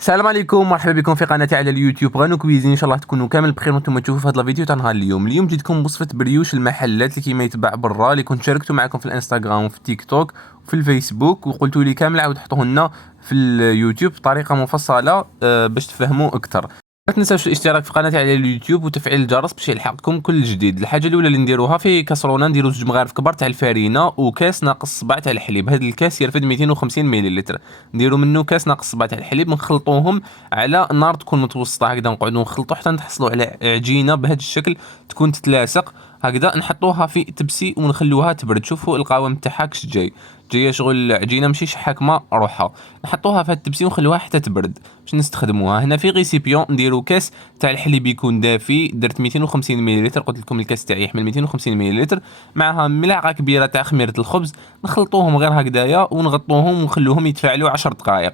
السلام عليكم، مرحبا بكم في قناتي على اليوتيوب. غانو كويزين ان شاء الله تكونوا كامل بخير وانتم تشوفوا في هذا الفيديو تاع نهار اليوم جيتكم بوصفه بريوش المحلات اللي كيما يتباع برا اللي كنت شاركته معكم في الانستغرام وفي التيك توك وفي الفيسبوك، وقلتوا لي كامل عاود حطوه لنا في اليوتيوب بطريقه مفصله باش تفهموا اكثر. ما تنساوش الاشتراك في قناتي على اليوتيوب وتفعيل الجرس باش يلحقكم كل جديد. الحاجه الاولى اللي نديروها في كاسرونه نديروا 2 مغارف كبار تاع الفارينه وكاس ناقص صباع تاع الحليب. هذا الكاس يرفد 250 ملل، نديروا منه كاس ناقص صباع تاع الحليب، نخلطوهم على نار تكون متوسطه هكذا، نقعدوا نخلطوا حتى نحصلوا على عجينه بهذا الشكل تكون تتلاصق هكذا. نحطوها في تبسي ونخلوها تبرد. شوفوا القوام تاعها كش جايه شغل العجينه ماشي حاكمه روحها. نحطوها في التبسي ونخلوها حتى تبرد باش نستخدموها. هنا في ريسيبيون نديرو كاس تاع الحليب يكون دافي، درت 250 ملل، قلت لكم الكاس تاعي يحمل 250 ملل، معها ملعقه كبيره تاع خميره الخبز. نخلطوهم غير هكذايا ونغطوهم ونخلوهم يتفاعلوا 10 دقائق.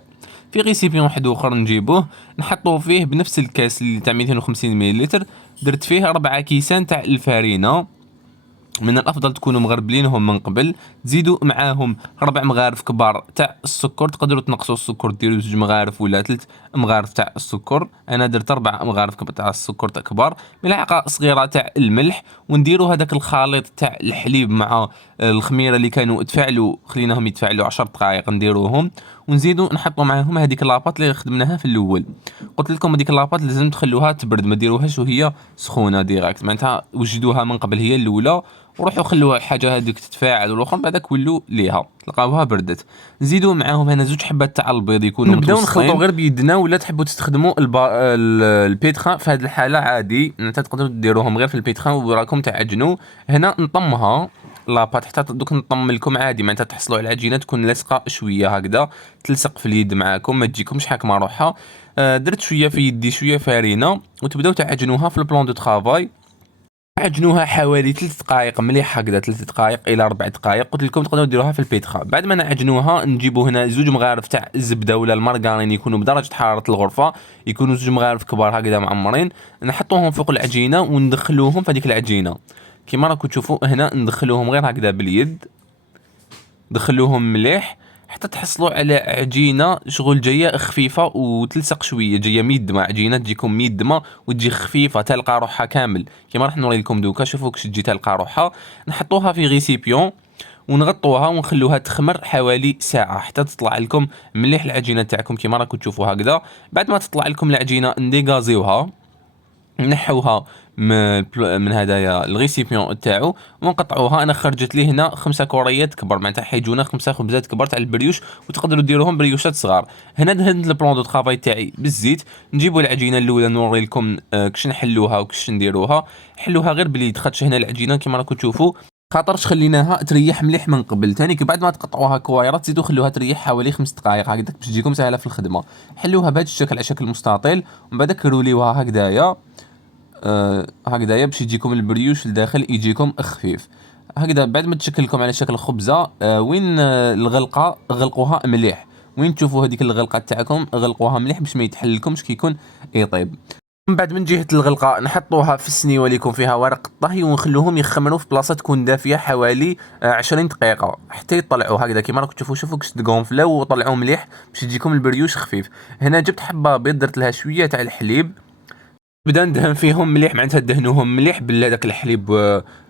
في ريسيبيون واحد اخر نجيبوه نحطوه فيه بنفس الكاس اللي تاع 250 ملل، درت فيه 4 كيسان تاع الفارينه. من الافضل تكونوا مغربلينهم من قبل. تزيدوا معاهم 4 مغارف كبار تاع السكر، تقدروا تنقصوا السكر ديروا 2 مغارف ولا 3 مغارف تاع السكر. انا درت 4 مغارف كبار تاع السكر تاع كبار، ملعقه صغيره تاع الملح، ونديروا هذاك الخليط تاع الحليب مع الخميره اللي كانوا تفاعلوا، خليناهم يتفاعلوا 10 دقائق نديروهم، ونزيدوا نحطوا معاهم هذيك لاباط اللي خدمناها في الاول. قلت لكم هذيك لاباط لازم تخلوها تبرد، ما ديروهاش وهي سخونه ديريكت، معناتها وجدوها من قبل هي الاولى وروحوا خلوها الحاجه هذيك تتفاعل، والاخر بعدك ولوا ليها تلقاوها بردت. نزيدوا معاهم هنا 2 حبات تاع البيض يكونوا نبداو متوسطين. نخلطوا غير بيدنا، ولا تحبوا تستخدموا البيتخا في هذه الحاله عادي، معناتها تقدروا ديروهم غير في البيتخا وراكم تعجنوا. هنا نطمها لاباط حتى دوك نطم لكم عادي، معناتها تحصلوا على العجينه تكون لاصقه شويه هكذا، تلصق في اليد معاكم ما تجيكمش حاكمه روحها. درت شويه في يدي شويه فارينه وتبداو تعجنوها في البلان دو طرافاي. عجنوها حوالي 3 دقائق مليح هكذا، 3 دقائق الى 4 دقائق. قلت لكم تقدروا ديروها في البيتخا. بعد ما نعجنوها نجيبوا هنا 2 مغارف تاع الزبده ولا المارغرين يكونوا بدرجه حراره الغرفه، يكونوا 2 مغارف كبار هكذا معمرين، نحطوهم فوق العجينه وندخلوهم في هذيك العجينه. كيما راكم تشوفوا هنا ندخلوهم غير هكذا باليد، دخلوهم مليح حتى تحصلوا على عجينه شغل جايه خفيفه وتلصق شويه، جايه ميدمه، عجينه تجيكم ميدمه وتجي خفيفه تلقى روحها كامل كيما راح نوري لكم دوكا. شوفوا كش تجي تلقى روحها. نحطوها في غيسيبيون ونغطوها ونخلوها تخمر حوالي ساعه حتى تطلع لكم مليح العجينه تاعكم كيما راكم تشوفوا هكذا. بعد ما تطلع لكم العجينه نديغازيوها، نحوها من هدايا الغيسيبيون تاعو ونقطعوها. انا خرجت لي هنا 5 كوريات كبر، معناتها حيجونا 5 خبزات كبار تاع البريوش، وتقدروا ديروهم بريوشات صغار. هنا دهنت البلون دو طرافاي تاعي بالزيت. نجيبوا العجينه الاولى نوري لكم كش نحلوها وكش نديروها. حلوها غير باليد خاطش هنا العجينه كيما راكم تشوفوا خاطرش خليناها تريح مليح من قبل. ثاني بعد ما تقطعوها كوايرات تزيدوا خلوها تريح حوالي 5 دقائق هكذا باش تجيكم سهله في الخدمه. حلوها بهذا الشكل على شكل مستطيل، ومن بعد روليوها هكذايا هكذايا باش يجيكم البريوش لداخل يجيكم خفيف هكذا. بعد ما تشكل لكم على شكل خبزه وين الغلقه غلقوها مليح، وين تشوفوا هذيك الغلقه تاعكم غلقوها مليح باش ما يتحللكمش كي يكون يطيب. من بعد من جهه الغلقه نحطوها في السنيوه اللي يكون فيها ورق الطهي ونخلوهم يخمروا في بلاصه تكون دافيه حوالي 20 دقيقه حتى يطلعوا هكذا كيما راكم تشوفوا. شوفوا كش تقونفلاو وطلعوا مليح باش يجيكم البريوش خفيف. هنا جبت حبه بيض درت لها شويه تاع الحليب، بدا ندهن فيهم مليح، معناتها دهنوهم مليح بهذاك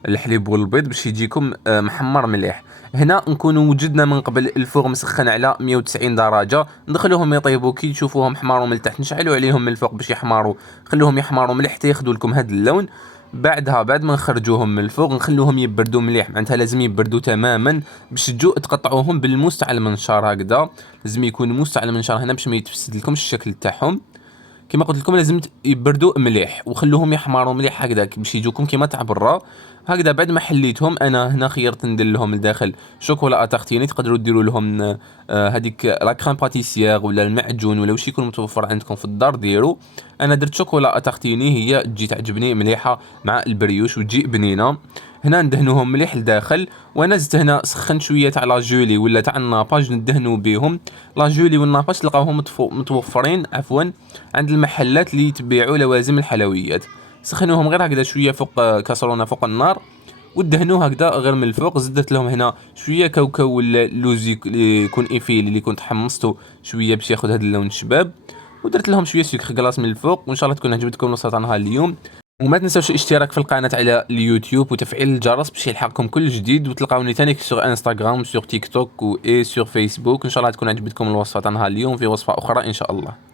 الحليب والبيض باش يجيكم محمر مليح. هنا نكونوا وجدنا من قبل الفور مسخن على 190 درجه، ندخلوهم يطيبوا كي تشوفوهم حماروا من التحت نشعلوا عليهم من الفوق باش يحمروا، خلوهم يحمروا مليح حتى ياخذوا لكم هذا اللون. بعدها بعد ما نخرجوهم من الفوق نخلوهم يبردوا مليح، معناتها لازم يبردوا تماما باش تجوا تقطعوهم بالموس تاع المنشار هكذا. لازم يكون موس تاع المنشار هنا باش ما يتفسد لكمش الشكل تاعهم. كما قلت لكم لازم يبردوا مليح وخلوهم يحمروا مليح هكذاك باش يجوكم كيما تاع برا هكذا. بعد ما حليتهم انا هنا خيرت ندير لهم لداخل شوكولا اتارتيني، تقدروا ديروا لهم هذيك لا كريم باتيسيير ولا المعجون ولا واش يكون متوفر عندكم في الدار ديروا. انا درت شوكولا اتارتيني هي تجي تعجبني مليحه مع البريوش وتجي بنينه. هنا ندهنوهم مليح لداخل، وانا زدت هنا سخنت شويه تاع لاجولي ولا تاع الناباج ندهنوا بهم. لاجولي والناباج تلقاوهم متوفرين عفوا عند المحلات اللي يتبيعوا لوازم الحلويات. سخنوهم غير هكذا شويه فوق كاسرونه فوق النار ودهنوه هكذا غير من الفوق. زدت لهم هنا شويه كاوكاو ولا لوز اللي يكون ايفيل اللي كنت حمصته شويه باش ياخذ هذا اللون الشباب، ودرت لهم شويه سكر كلاص من الفوق، وان شاء الله تكون عجبتكم الوصفه تاع نهار اليوم. وما تنساوش الاشتراك في القناه على اليوتيوب وتفعيل الجرس باش يلحقكم كل جديد، وتلقاوني ثاني سور انستغرام سور تيك توك و سور فيسبوك. ان شاء الله تكون عجبتكم الوصفه تاع نهار اليوم في وصفه اخرى ان شاء الله.